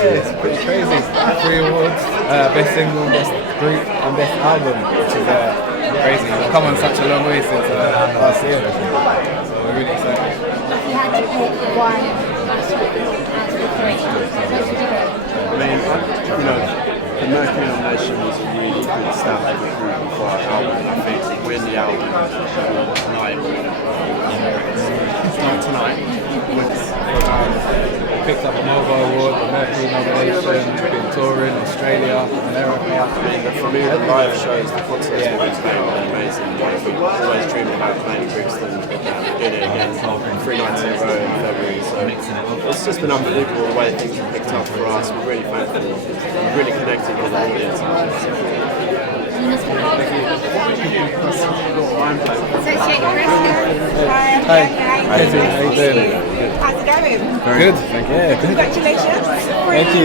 Yeah, it's pretty crazy. 3 awards, best single, best group, and best album, which is crazy. We've come on such a long way since last year, so we're really excited. If you had to pick one out of the 3, what would you pick? I mean, you know, the Mercury nomination was a really good stamp of approval for our album, and I think to win the album tonight, Picked up a Mobile Award, the Mercury nomination, been touring Australia, America. For me, the live shows, the concerts that we've played are amazing. We've always dreamed about playing Brixton. We did it again 3 nights in a row in February. So it's just been unbelievable the way things have picked up for us. We're really thankful. We've really connected with the audience. Associate Chris. Hi. How you doing? How's it going? Very good. Thank you. Yeah, good. Congratulations. Thank you.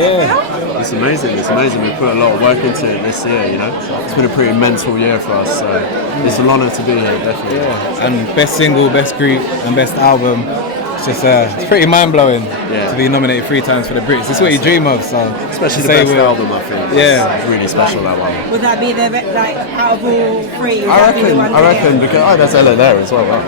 Yeah. It's amazing. It's amazing. We put a lot of work into it this year, you know. It's been a pretty mental year for us, so it's an honour to be here, definitely. Yeah. And best single, best group, and best album. It's just it's pretty mind-blowing to be nominated 3 times for the Brits. It's what you dream of, so especially the best album, I think. Yeah, it's really special, that one. Would that be the out of all 3? I reckon because there's Ella there as well. Wow.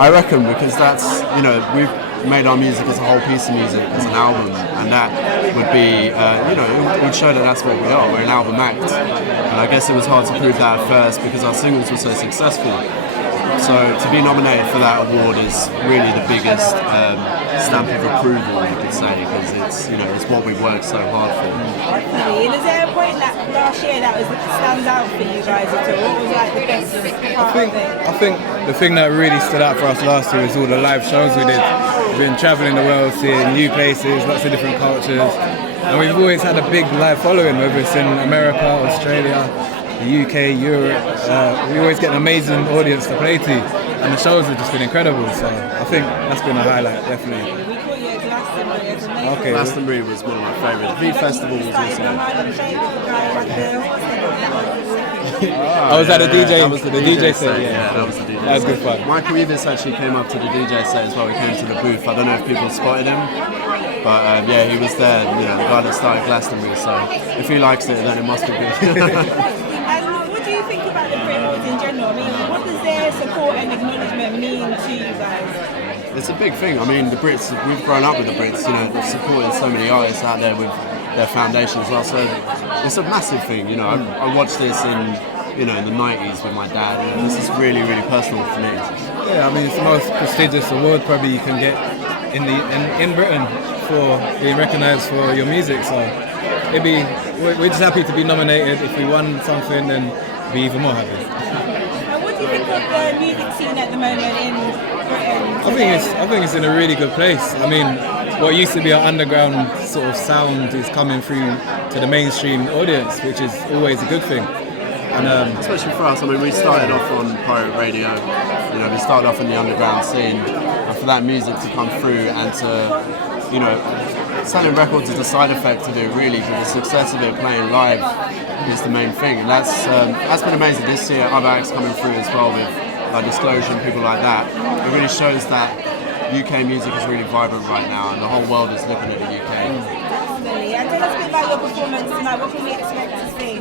I reckon because that's, you know, we've made our music as a whole piece of music, as an album, and that would be, you know, it would show that that's what we are. We're an album act, and I guess it was hard to prove that at first because our singles were so successful. So to be nominated for that award is really the biggest stamp of approval, you could say, because it's, you know, it's what we've worked so hard for. Definitely. And is there a point that last year that stands out for you guys at all? What was like the best part of it? I think the thing that really stood out for us last year was all the live shows we did. We've been travelling the world, seeing new places, lots of different cultures, and we've always had a big live following, whether it's in America, Australia, the UK, Europe. We always get an amazing audience to play to, and the shows have just been incredible. So I think that's been a highlight, definitely. We caught you at Glastonbury. It's amazing. Okay. Glastonbury was one of my favourites. The festival was also. I was at the DJ. That was the DJ set. Yeah, that was the DJ. That was good fun. Michael Eavis actually came up to the DJ set as well. He came to the booth. I don't know if people spotted him, but yeah, he was there. You know, the guy that started Glastonbury. So if he likes it, then it must be good. What do you think about the Brit Awards in general? I mean, what does their support and acknowledgement mean to you guys? It's a big thing. I mean, the Brits, we've grown up with the Brits, you know, supporting so many artists out there with their foundation as well. So it's a massive thing, you know. I watched this in the 90s with my dad. You know, this is really, really personal for me. Yeah, I mean, it's the most prestigious award probably you can get in Britain for being recognised for your music. So we're just happy to be nominated. If we won something, then we'd be even more happy. And what do you think of the music scene at the moment in Britain? I think it's in a really good place. I mean, what used to be an underground sort of sound is coming through to the mainstream audience, which is always a good thing. And especially for us, I mean, we started off on pirate radio. You know, we started off in the underground scene, and for that music to come through and to, you know, selling records is a side effect of it, really, but the success of it playing live is the main thing, and that's been amazing. This year, other acts coming through as well with like Disclosure and people like that. It really shows that UK music is really vibrant right now, and the whole world is looking at the UK. Definitely. And tell us a bit about your performance tonight. What can we expect to see?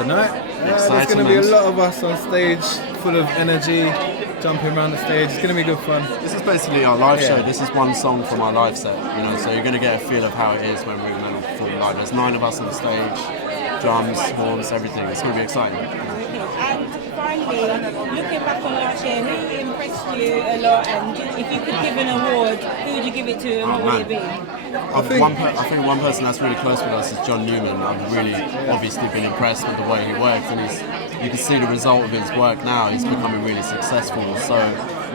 Tonight, there's going to be a lot of us on stage, full of energy, jumping around the stage. It's going to be good fun. This is basically our live show. This is one song from our live set, you know, so you're going to get a feel of how it is when we're going to perform live. There's 9 of us on stage, drums, horns, everything. It's going to be exciting. And finally, looking back on last year, who impressed you a lot, and if you could give an award, who would you give it to and what would it be? I think one person that's really close with us is John Newman. I've really obviously been impressed with the way he works, and you can see the result of his work now. He's becoming really successful, so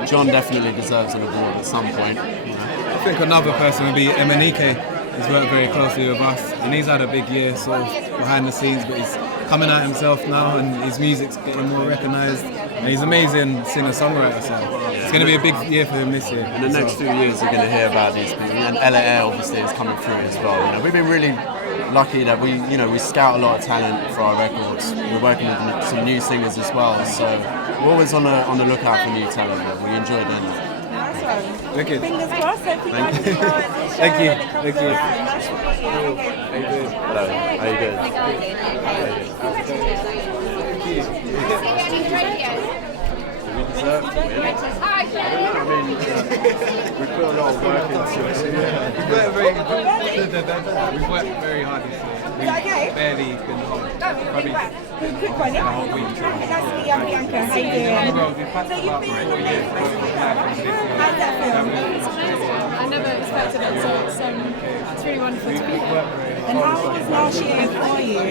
John definitely deserves an award at some point. You know? I think another person would be Emanike. He's worked very closely with us, and he's had a big year sort of behind the scenes, but he's coming out himself now, and his music's getting more recognised, and he's an amazing singer-songwriter, so it's going to be a big year for him this year. In the next 2 years, you're going to hear about these people, and LA obviously is coming through as well. You know, we've been really lucky that we scout a lot of talent for our records. We're working with some new singers as well, so we're always on the lookout for new talent. We enjoy doing that. Nice one. Wicked. Fingers crossed. Hope you guys enjoy the show. Thank you. and it comes Thank you. around. Nice to meet you. Okay. Hello. How you doing? I mean, we put a lot of work into it. We've worked very hard this year. Is that okay? We've barely been home. Probably Quick one, yeah? a whole week. Nice to meet you, I'm Bianca. How you doing? So you've been from How's that feel? I never expected it, so it's really wonderful to be here. And how was last year for you?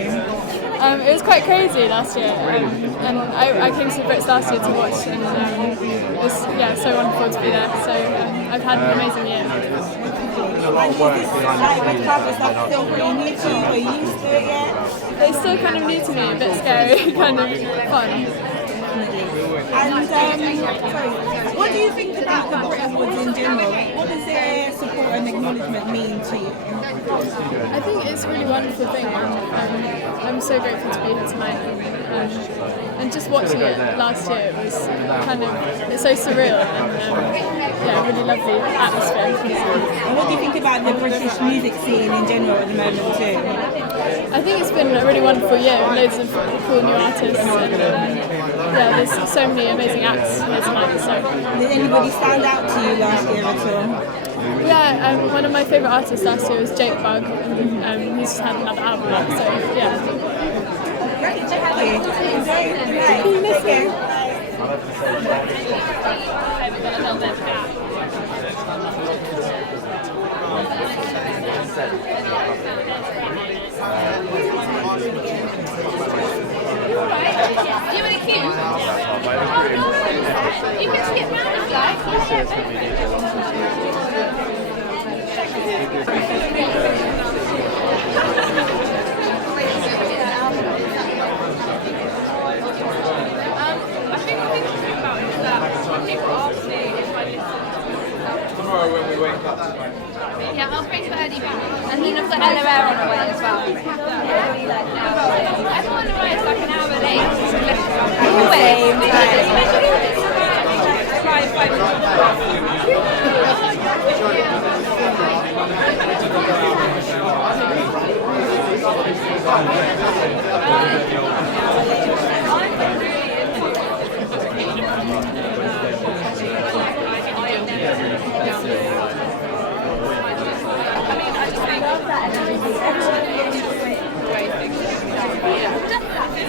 It was quite crazy last year, and I came to Brits last year to watch, and it was so wonderful to be there. So I've had an amazing year. And is this like red carpet stuff still pretty new to you? Are you used to it yet? It's still kind of new to me, a bit scary, kind of fun. And sorry, what do you think about the Brit Awards in general? What does their support and acknowledgement mean to you? I think it's a really wonderful thing, and I'm so grateful to be here tonight. And just watching it last year, it was it's so surreal and really lovely atmosphere. And what do you think about the British music scene in general at the moment too? I think it's been a really wonderful year, loads of cool new artists, and there's so many amazing acts here tonight. So. Did anybody stand out to you last year at all? Yeah, one of my favourite artists last year was Jake Bugg, and he's just had another album out, so yeah. Great, thank you. Enjoy the night. Take care. You in a queue? You can skip round if you like. I think the thing to think about is that when people ask me if I listen tomorrow when we wake up. yeah, I'll bring Birdie back. And then I've got Ella Air on the way as well. Everyone arrives like an hour late.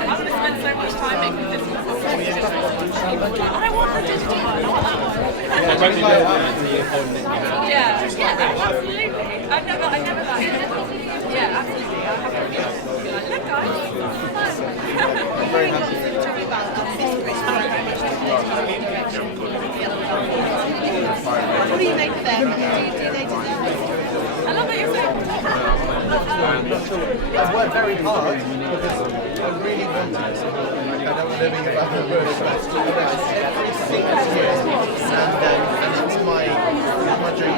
I would have spent so much time making this one. I don't want the digital one, I want that one. Yeah, absolutely. I never like. Yeah, absolutely. I have to be like, look guys, I'm very happy. What do you make of them? Do they deserve it? I love what you're saying. I've worked very hard because I really wanted to. I don't want living about the bush, but every single year, and that's my dream.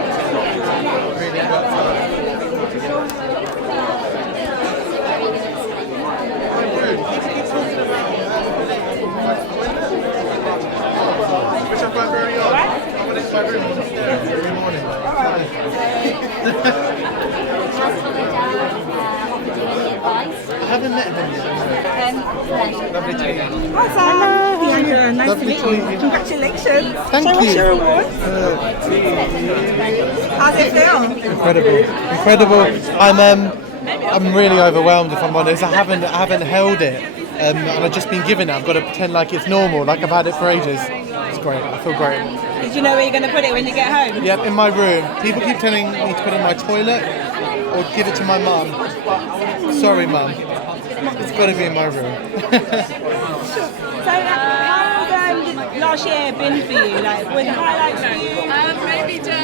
I really worked hard. Which I've got very on. I went into my room and was there every morning. I haven't met them yet. Lovely to meet you. Hi Sam. Bianca, nice to meet you. Congratulations. Thank so you. What's your award? How's it feel? Incredible. I'm really overwhelmed if I'm honest. I haven't held it, and I've just been given it. I've got to pretend like it's normal, like I've had it for ages. It's great. I feel great. Did you know where you're going to put it when you get home? Yep, in my room. People keep telling me to put it in my toilet or give it to my mum. Sorry, mum. It's got to be in my room. So how's last year been for you? Like, were the highlights for you? Maybe just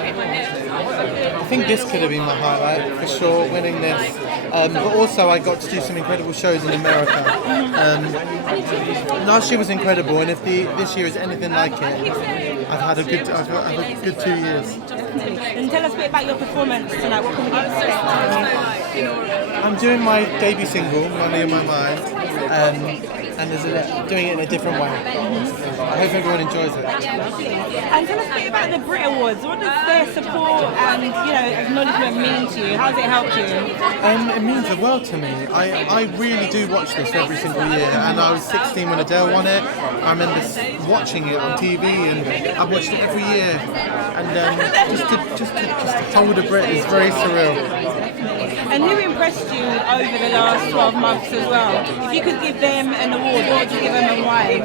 I think this could have been my highlight for sure, winning this. But also I got to do some incredible shows in America. Last year was incredible, and if this year is anything like it, I've had a good 2 years. And tell us a bit about your performance tonight. What can we expect? I'm doing my debut single, Money in My Mind, and doing it in a different way. I hope everyone enjoys it. And tell us a bit about the Brit Awards. What does their support and acknowledgement mean to you? How's it helped you? It means the world to me. I really do watch this every single year, and I was 16 when Adele won it. I remember watching it on TV, and I watched it every year. And just to hold a Brit is very surreal. And who impressed you over the last 12 months as well? If you could give them an award, what would you give them and why?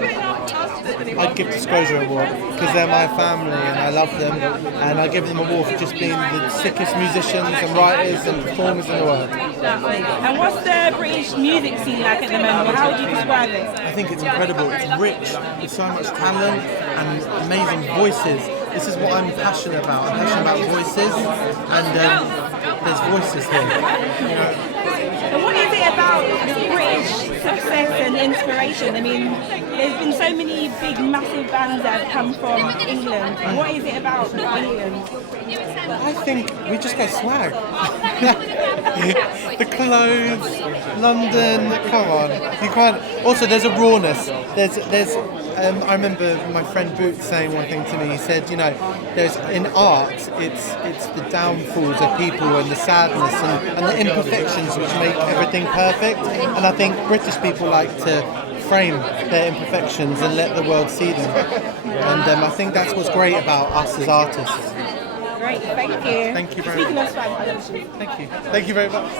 I'd give Disclosure Award because they're my family and I love them, and I give them an award for just being the sickest musicians and writers and performers in the world. And what's the British music scene like at the moment? How would you describe it? I think it's incredible. It's rich with so much talent and amazing voices. This is what I'm passionate about. I'm passionate about voices, and there's voices here. And what is it about British success and inspiration? I mean, there's been so many big, massive bands that have come from England. What is it about England? I think we just got swag. The clothes, London, come on. You can't. Also, there's a rawness. I remember my friend Boots saying one thing to me. He said, there's in art, it's the downfalls of people and the sadness and the imperfections which make everything perfect. And I think British people like to frame their imperfections and let the world see them. And I think that's what's great about us as artists. Great, thank you. Thank you very Speaking much. of swag, I love you. Thank you. Thank you very much.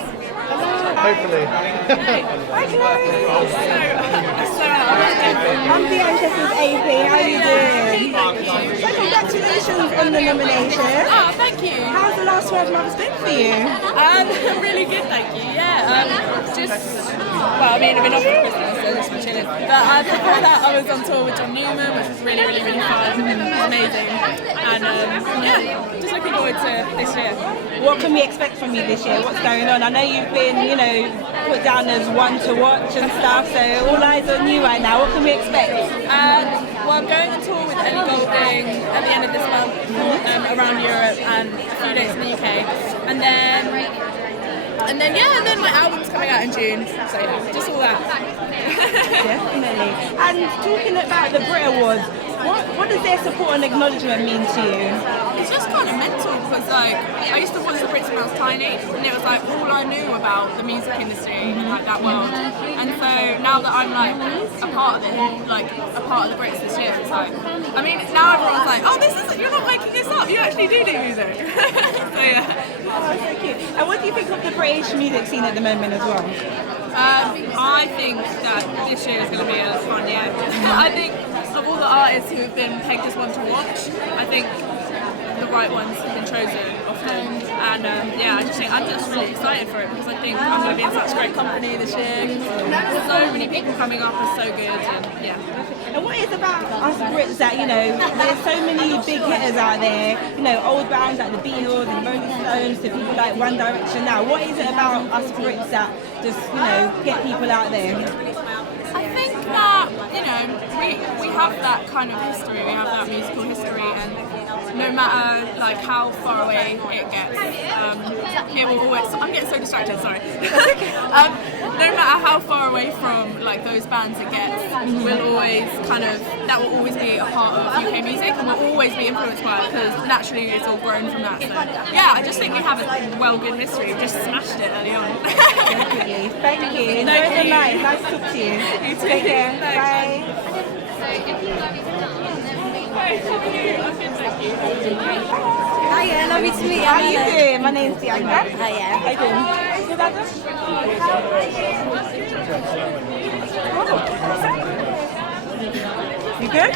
Hopefully. Hi, Chloe. I'm Manchester's AP. How are you doing? So congratulations on the nomination. Oh, thank you. How's the last 12 months been for you? Really good, thank you. Yeah, I've been off for Christmas, so just been chilling. But before that, I was on tour with John Newman, which was really, really, really fun. It was amazing. And just looking forward to this year. What can we expect from you this year? What's going on? I know you've been, put down as one to watch and stuff, so all eyes on you right now. What can we expect? I'm going on tour with Ellie Goulding at the end of this month around Europe and a few dates in the UK. And then my album's coming out in June. So yeah, just all that. Definitely. And talking about the Brit Awards, what does their support and acknowledgement mean to you? It's just kind of mental because I used to watch the Brits when I was tiny, and it was like all I knew about the music industry and like that world. And so now that I'm like a part of it, like a part of the Brits this year, it's like, I mean, now everyone's like, oh, you're not making this up, you actually do music. So yeah. Oh, thank you. And what do you think of the British music scene at the moment as well? I think that this year is going to be a fun year. I think of all the artists who have been pegged as one to watch, I think the right ones have been chosen often. And I'm just really excited for it because I think I'm going to be in such great company this year. So many people coming up are so good, and yeah. And what is about us Brits that, there's so many big hitters out there, old bands like the Beatles and Rolling Stones to people like One Direction now. What is it about us Brits that just, get people out there? I think that, we have that kind of history, we have that musical history, and no matter like how far away it gets, it will always, I'm getting so distracted, sorry. No matter how far away from like those bands it gets, that will always be a part of UK music, and we'll always be influenced by it because naturally it's all grown from that. So yeah, I just think we have a good history. We've just smashed it early on. Definitely. Thank you. Enjoy the night. Nice to talk to you. You too. Take care. Thanks. Bye. Hiya, lovely to meet you. How are you doing? My name's Diana. Hiya. How you doing? Good, Adam? You good?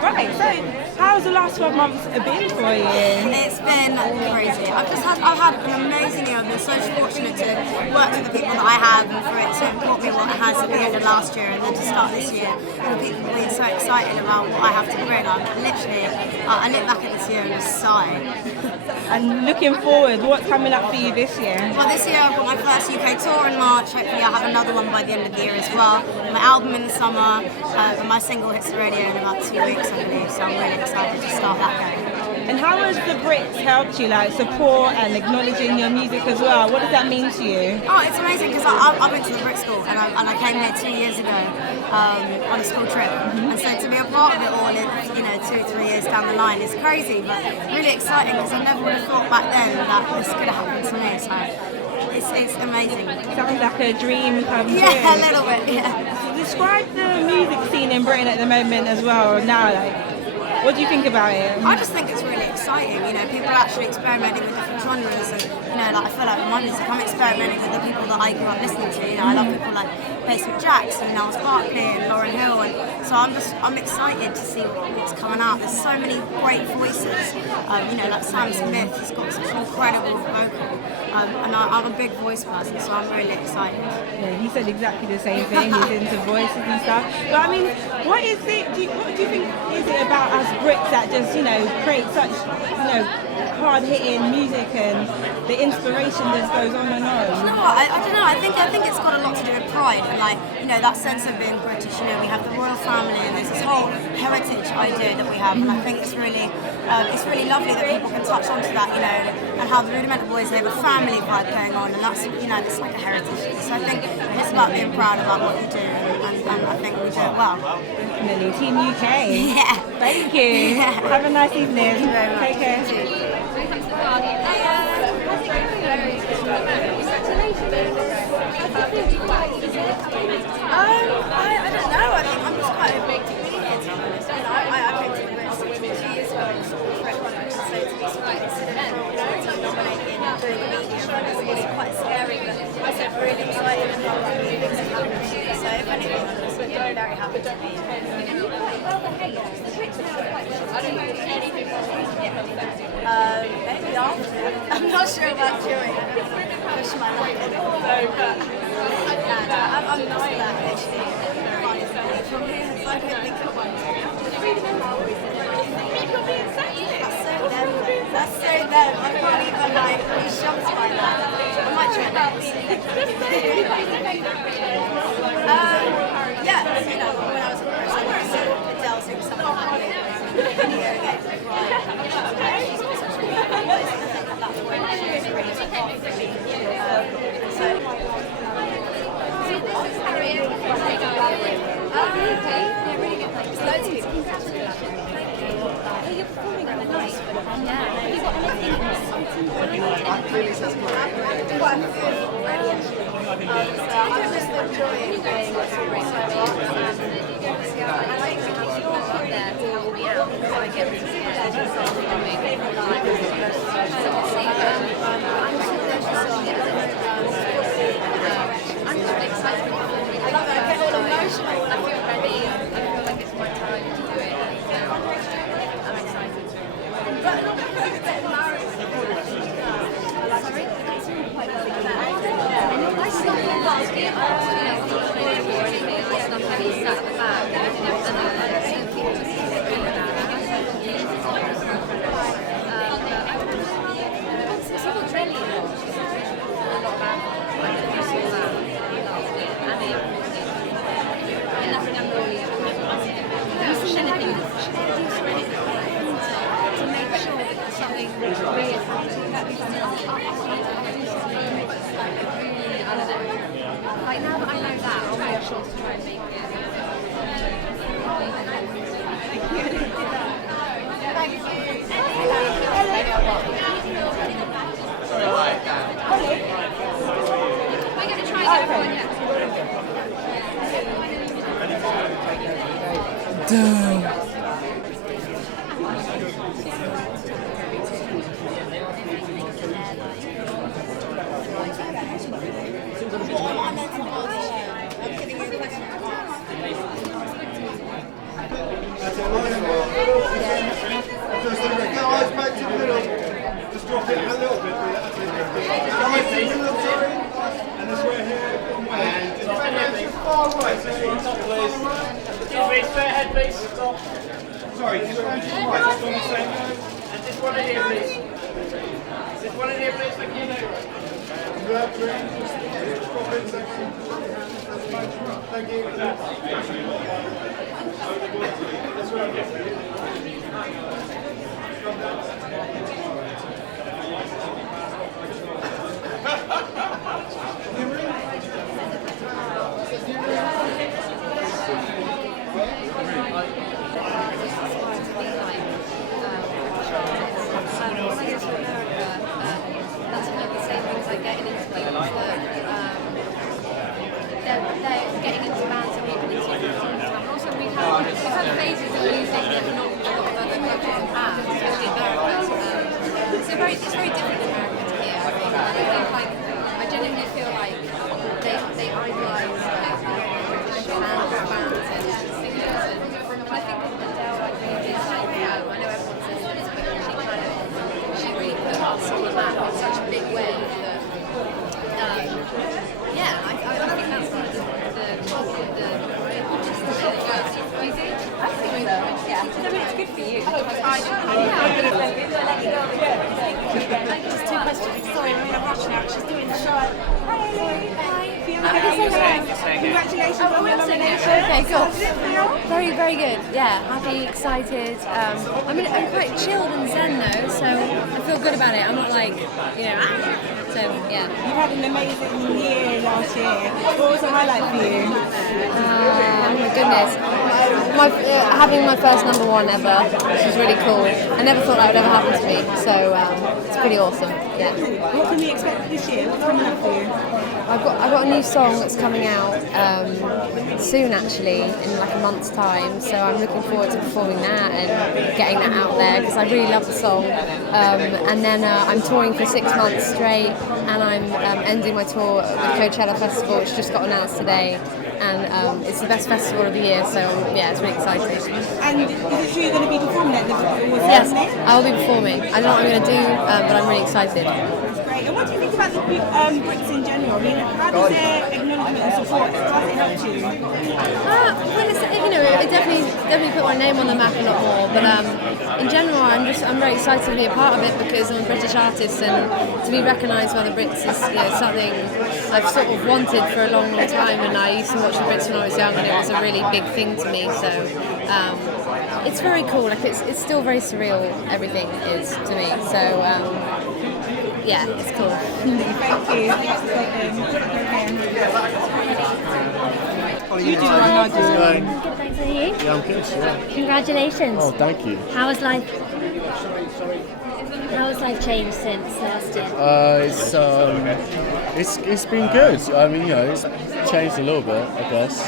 Right, so how's the last 12 months been for you? It's been crazy. I've had an amazing year. I've been so fortunate to work with the people that I have and for it to have brought me what it has at the end of last year and then to start this year. And the people being so excited about what I have to bring. I look back at this year and just sigh. And looking forward, what's coming up for you this year? Well, this year I've got my first UK tour in March. Hopefully I'll have another one by the end of the year as well. My album in the summer, and my single hits the radio in about 2 weeks, I believe. So I'm really excited to start that going. And how has the Brits helped you, like support and acknowledging your music as well? What does that mean to you? Oh, it's amazing because I went to the Brit school and I came here 2 years ago on a school trip. And so to be a part of it all, you know, 2 or 3 years down the line is crazy, but really exciting because I never would have thought back then that this could have happened to me. So it's amazing. Sounds like a dream come true. Yeah, a little bit. Yeah. Describe the music scene in Britain at the moment as well. Now, like, what do you think about it? I just think it's really exciting, you know, people are actually experimenting with different genres and, you know, like I feel like with my music, I'm experimenting with the people that I grew up listening to, you know, I love people like Basement Jaxx and Niles Barkley and Lauryn Hill, and so I'm excited to see what's coming out. There's so many great voices, you know, like Sam Smith, he's got such an incredible vocal, and I'm a big voice person, so I'm really excited. Yeah, he said exactly the same thing, he's into voices and stuff. But I mean, what do you think is it about us Brits that just, you know, create such, you know, hard-hitting music and the inspiration just goes on and on? No, I don't know. I think it's got a lot to do with pride and, like, you know, that sense of being British. You know, we have the royal family and there's this whole heritage idea that we have, and I think it's really lovely that people can touch onto that, you know, and how the Rudimental Boys, they have a family vibe going on, and that's, you know, it's like a heritage thing. So I think it's about being proud about what you do, and I think we do it well. Definitely. Team UK. Yeah. Thank you. Yeah. Have a nice evening. Thank you very much. Take care. I don't know. I think I'm just quite a big here, to be honest. You know, I came to the Brits 2 years ago and sort of fresh products, so to be sort of considered for nominating and doing the media is quite scary, but I said really excited and new things are happening to me. So if anything, I'm just very happy to be here. Maybe after. I'm not sure about during. Push my luck in. I'm not that actually. From here, I don't think of one. That's so them. I can't even like be shocked by that. I might try that. Yeah, you know, when I was at first, I was Adele sing something like video games and crying. She's also really nice. I think that's when she was really took off for me. There's loads of people. You're performing at the night. Yeah. Have you got anything quite a few already, actually. So I'm just enjoying playing with some great songs. I like to keep you up there to help me out, so I get to see it. I'm just excited. I love it. I get all emotional. I feel ready. I feel like it's my time to do it. I'm excited. But not because it's a bit embarrassing. Sorry? I stopped in last year. I stopped and he sat at the back. And I think it was really bad. People training a lot about I don't know if you saw that last year. And nothing I'm really anything to make sure that something really is happening. I don't know. Like now that I know that, I'll make sure to try and make it. Thank you. We're going to try and get everyone next. Just drop it a little bit. Guys, a little sorry. And as we're here, and far right. Please, straight ahead, please. Stop. Sorry, just right. Just on the same. And just one in here, please. Just one in here, please. Thank you. Just drop it a second. Thank you. That's right. Getting into bands and we've been into it for a long time. Also, we've had phases of music that not a lot of other countries have, especially America. It's very different in America to here, I think. And I think, like, I genuinely feel like they idolise British bands and singers, and I think that Adele, like, really is like, I know everyone says this, but she really put us on the map in such a big way that, yeah, I think that's one of the yeah. So it's good for you. Just two questions. Sorry, I'm in a rush now. She's doing the show. Congratulations on your nomination. Okay, cool. Very, very good. Yeah, happy, excited. I'm quite chilled and zen though, so I feel good about it. I'm not like, so yeah. You had an amazing year last year. What was the highlight for you? Oh my goodness. Having my first #1 ever, which was really cool. I never thought that would ever happen to me, so it's pretty awesome. Yeah. What can we expect this year? What's coming up for you? I've got a new song that's coming out soon, actually, in like a month's time. So I'm looking forward to performing that and getting that out there because I really love the song. And then I'm touring for 6 months straight, and I'm ending my tour at the Coachella Festival, which just got announced today. And it's the best festival of the year, so yeah, it's really exciting. And is it true you're going to be performing at the festival? Yes, I will be performing. I don't know what I'm going to do, but I'm really excited. That's great. And what do you think about the Brits in general? I mean, how does their acknowledgement and support, how does it help you? Well, it definitely put my name on the map a lot more. But in general, I'm very excited to be a part of it because I'm a British artist, and to be recognised by the Brits is something I've sort of wanted for a long, long time. And I used to watch the Brits when I was young, and it was a really big thing to me. So it's very cool. Like it's still very surreal. Everything is to me. So yeah, it's cool. Thank you. You do what I do. Good, thanks. Are you? Yeah, I'm good. Yeah. Congratulations. Oh, thank you. How has life changed since last year? It's been good. I mean, it's changed a little bit, I guess.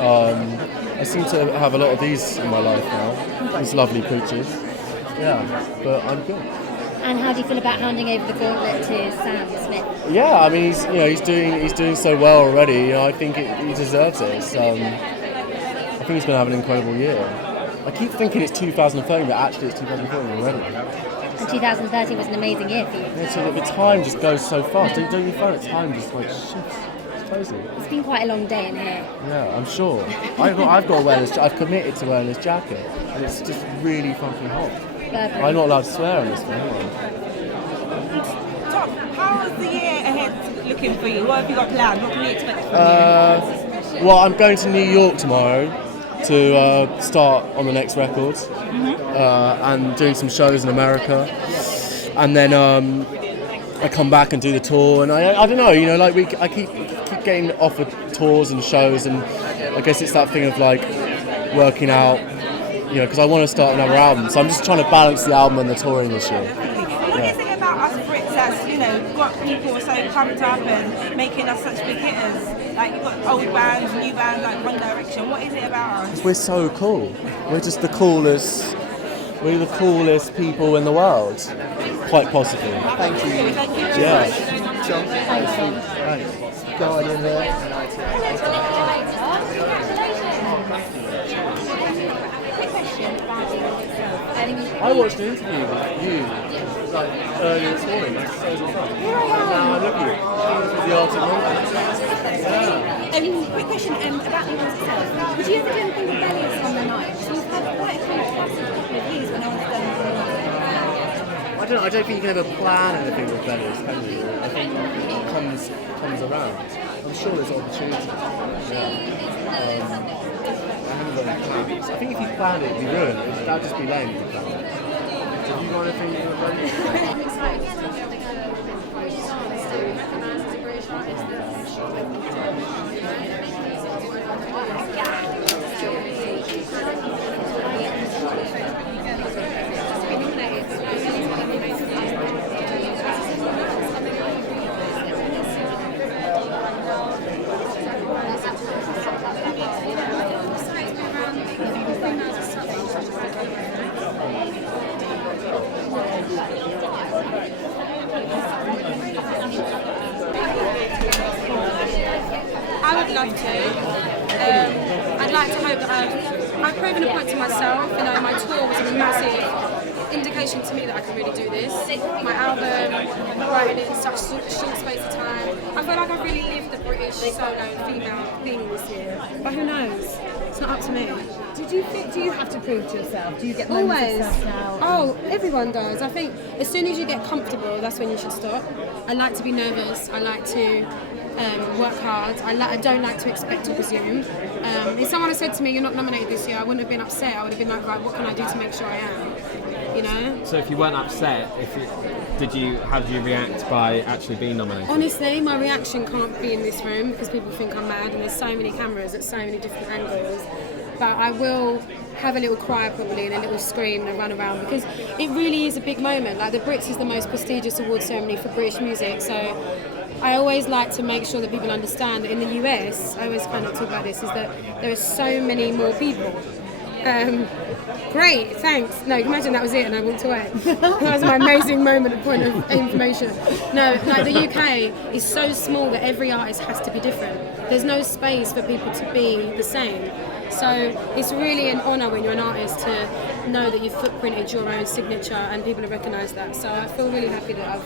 I seem to have a lot of these in my life now. These lovely creatures. Yeah, but I'm good. And how do you feel about handing over the gauntlet to Sam Smith? Yeah, I mean, he's doing so well already. I think he deserves it. I think he's going to have an incredible year. I keep thinking it's 2013, but actually it's 2014 already. And 2013 was an amazing year for you. Yeah, so the time just goes so fast. Don't you find that time just like shifts? It's crazy. It's been quite a long day in here. Yeah, I'm sure. I've got to wear this. I've committed to wearing this jacket, and it's just really fucking hot. Burberry. I'm not allowed to swear on this one, am Tom, how's the year ahead looking for you? What have you got planned? What can we expect from you? Well, I'm going to New York tomorrow to start on the next record, and doing some shows in America, and then I come back and do the tour, and I don't know, I keep getting offered tours and shows, and I guess it's that thing of like working out, because I want to start another album, so I'm just trying to balance the album and the touring this year. What is it about us Brits that's, got people so pumped up and making us such big hitters? Like, you've got old bands, new bands, like One Direction. What is it about us? We're so cool. We're just the coolest. We're the coolest people in the world, quite possibly. Thank you. Thank you. Yeah. John, thanks. Go on in there. I watched an interview with you earlier this morning. That's so fun. Now I look at you. The Arctic Monkeys. Quick question about the event itself. Would you ever do anything rebellious on the night? So you've had quite a few classes with views when I was I don't think you can ever plan anything rebellious, can you? I think it comes around. I'm sure there's opportunities. I think if you planned it, it'd be ruined. That'd just be lame if you planned it. you got anything you want to say? I'm excited to be able to British artists to recognise as a British artist that's making music and what I want to do. So just to be nominated, so anytime you make music, I would love to. I'd like to hope that I've proven a point to myself. You know, my tour was a massive indication to me that I can really do this. My album, writing it in such a short space of time. I feel like I've really lived the British solo female feeling this year. But who knows? It's not up to me. Do you have to prove to yourself? Do you get moments Always. of self-doubt? Oh, everyone does. I think as soon as you get comfortable, that's when you should stop. I like to be nervous. I like to work hard. I don't like to expect to presume. If someone had said to me, "You're not nominated this year," I wouldn't have been upset. I would have been like, "Right, what can I do to make sure I am?" You know. So if you weren't upset, how did you react by actually being nominated? Honestly, my reaction can't be in this room because people think I'm mad and there's so many cameras at so many different angles. But I will have a little cry probably and a little scream and run around because it really is a big moment. Like the Brits is the most prestigious award ceremony for British music, so I always like to make sure that people understand that in the US, I always kind of talk about this, is that there are so many more people. Great, thanks. No, imagine that was it and I walked away. That was my amazing moment of point of information. No, like the UK is so small that every artist has to be different. There's no space for people to be the same. So it's really an honour when you're an artist to know that you've footprinted your own signature and people have recognised that. So I feel really happy that I've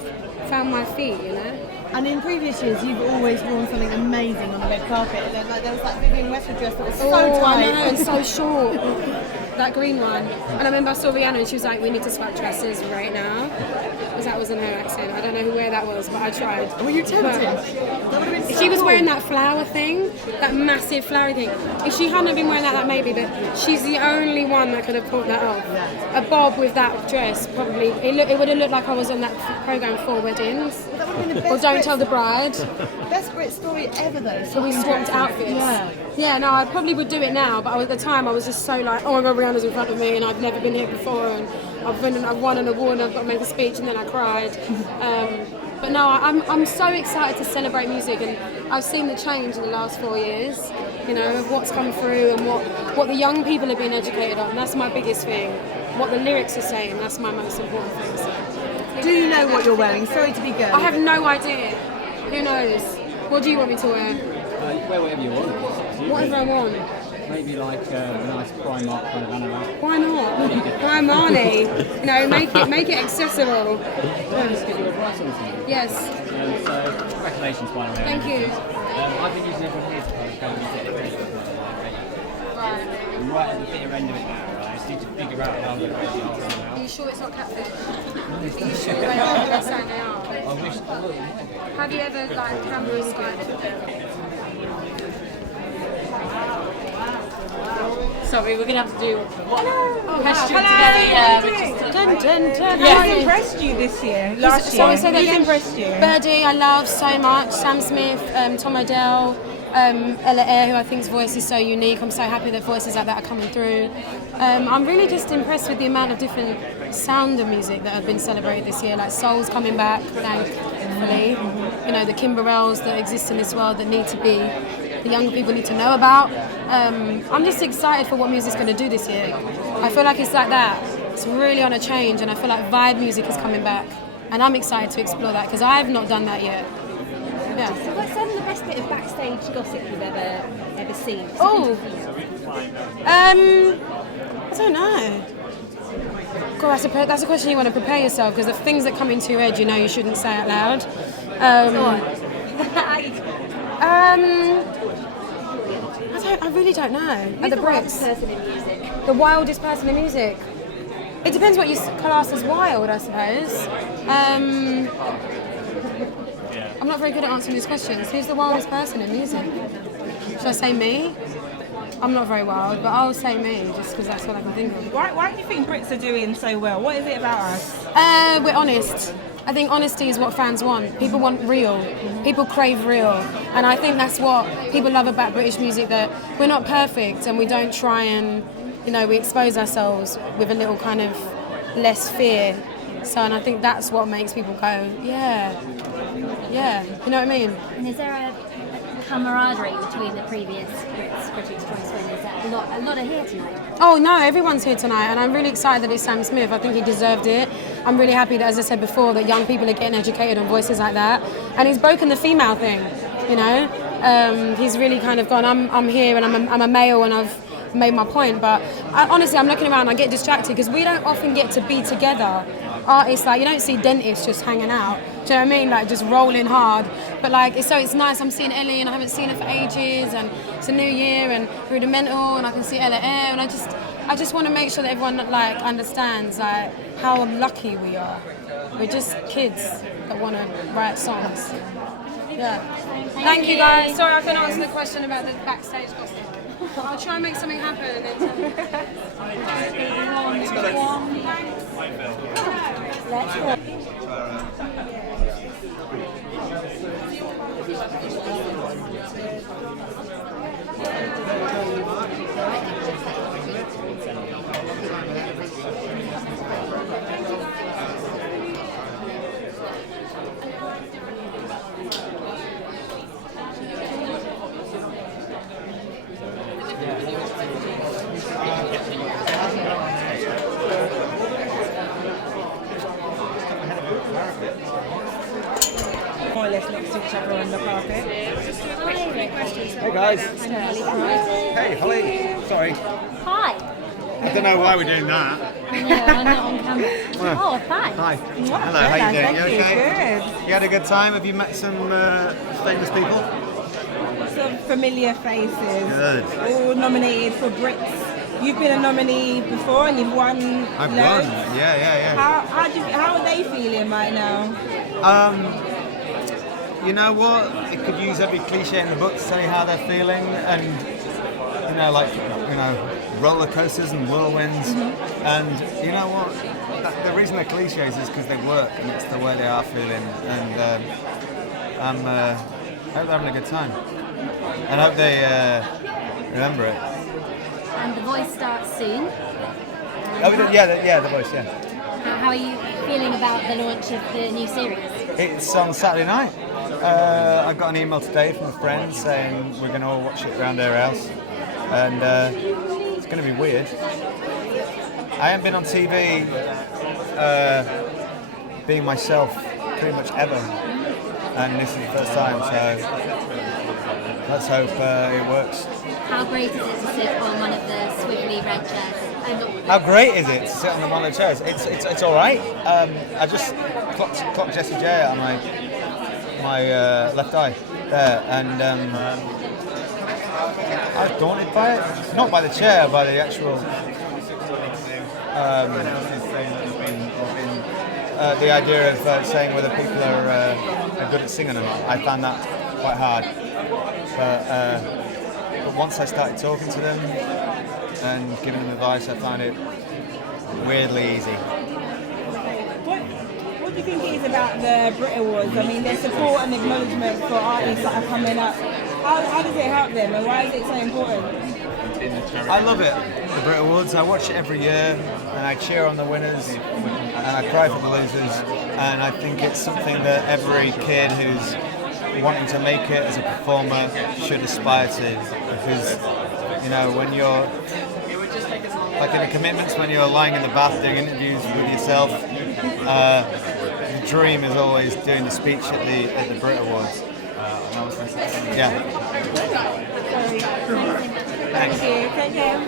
found my feet, you know. And in previous years, you've always worn something amazing on the red carpet. And then there was that Vivienne Westwood dress that was so tight. I know, and so short. That green one. And I remember I saw Rihanna and she was like, "We need to swap dresses right now." Because that wasn't her accent. I don't know where that was, but I tried. Were you tempted? She was wearing that flower thing, that massive flowery thing. If she hadn't been wearing that maybe, but she's the only one that could have pulled that off. A bob with that dress, probably, it would have looked like I was on that programme 4 Weddings. That would have been the best Or Don't Tell the Bride. Best Brit story ever, though. So we swapped outfits. Yeah. Yeah, no, I probably would do it now, but at the time I was just so like, oh my god, Rihanna's in front of me and I've never been here before and I've won an award and I've got to make a speech and then I cried. But no, I'm so excited to celebrate music and I've seen the change in the last 4 years, you know, of what's come through and what the young people have been educated on. That's my biggest thing. What the lyrics are saying, that's my most important thing. So. Do you know what you're wearing? Sorry to be girly. I have no idea. Who knows? What do you want me to wear? Wear whatever you want. Whatever I want. Maybe like a nice Primark kind of anorak. Why not? Why Marnie? You know, make it accessible. Yes. So congratulations, by the way. Thank you. I've been using everyone here to kind of go and get it ready. I'm right at the bitter end of it now, right? I just need to figure out how I'm going to get the answer now. Are you sure it's not catfish? Are you sure they are the best they are? I wish I would. Have you ever like camera skied? Sorry, we're going to have to do questions Hello. together. Yeah, Who's impressed you this year? Last year? So Who's impressed you? Birdie, I love so much. Sam Smith, Tom Odell, Ella Eyre, who I think's voice is so unique. I'm so happy that voices like that are coming through. I'm really just impressed with the amount of different sound of music that have been celebrated this year. Like soul's coming back, thankfully. You know, the Kimberells that exist in this world that need to be, the younger people need to know about. I'm just excited for what music's going to do this year. I feel like it's like that. It's really on a change, and I feel like vibe music is coming back. And I'm excited to explore that because I've not done that yet. Yeah. So what's the best bit of backstage gossip you've ever seen? Oh, I don't know. God, that's a question you want to prepare yourself because the things that come into your head, you know, you shouldn't say out loud. I really don't know. Who's the wildest person in music? The wildest person in music? It depends what you class as wild, I suppose. I'm not very good at answering these questions. Who's the wildest person in music? Should I say me? I'm not very wild, but I'll say me just because that's what I can think of. Why do you think Brits are doing so well? What is it about us? We're honest. I think honesty is what fans want. People want real. People crave real. And I think that's what people love about British music, that we're not perfect and we don't try and, we expose ourselves with a little kind of less fear. So, and I think that's what makes people go, yeah, you know what I mean? And is there a camaraderie between the previous British Choice winners? A lot are here tonight. Oh no, everyone's here tonight, and I'm really excited that it's Sam Smith. I think he deserved it. I'm really happy that, as I said before, that young people are getting educated on voices like that, and he's broken the female thing. He's really kind of gone. I'm here, and I'm a male, and I've made my point. But honestly, I'm looking around, and I get distracted because we don't often get to be together. Artists, you don't see dentists just hanging out. Do you know what I mean? Just rolling hard. But it's nice. I'm seeing Ellie, and I haven't seen her for ages, and it's a new year, and Rudimental, and I can see Ella Air, and I just want to make sure that everyone understands how lucky we are. We're just kids that want to write songs. Yeah. Thank you guys. Sorry I couldn't answer the question about the backstage gossip. I'll try and make something happen and then tell you. Let's go. More or less next to each other on the carpet. Hey guys. Hey Holly. Sorry. Hi. I don't know why we're doing that. No, I'm not on camera. Oh, thanks. Hi. Hello, how you doing? You okay? Good. You had a good time? Have you met some famous people? Some familiar faces. Good. All nominated for Brits. You've been a nominee before and you've won. I've won. Yeah. How are they feeling right now? You know what? It could use every cliche in the book to tell you how they're feeling, and roller coasters and whirlwinds. Mm-hmm. And you know what? The reason they're cliches is because they work, and it's the way they are feeling. And I hope they're having a good time, and I hope they remember it. And The Voice starts soon. The Voice. Yeah. How are you feeling about the launch of the new series? It's on Saturday night. I got an email today from a friend saying we're going to all watch it around their house, and it's going to be weird. I haven't been on TV being myself pretty much ever, and this is the first time, so let's hope it works. How great is it to sit on one of the swivelly red chairs? How great is it to sit on one of the chairs? It's all right. I just clocked Jessie J out on my left eye there, and I was daunted by it. Not by the chair, by the actual the idea of saying whether people are good at singing or not. I found that quite hard, but once I started talking to them and giving them advice, I found it weirdly easy. What do you think it is about the Brit Awards? I mean, there's support and acknowledgement for artists that are coming up. How does it help them, and why is it so important? I love it, the Brit Awards. I watch it every year, and I cheer on the winners, and I cry for the losers. And I think it's something that every kid who's wanting to make it as a performer should aspire to, because when you're like in the Commitments, when you're lying in the bath doing interviews with yourself, the dream is always doing the speech at the Brit Awards. Yeah. Thank you. Take care.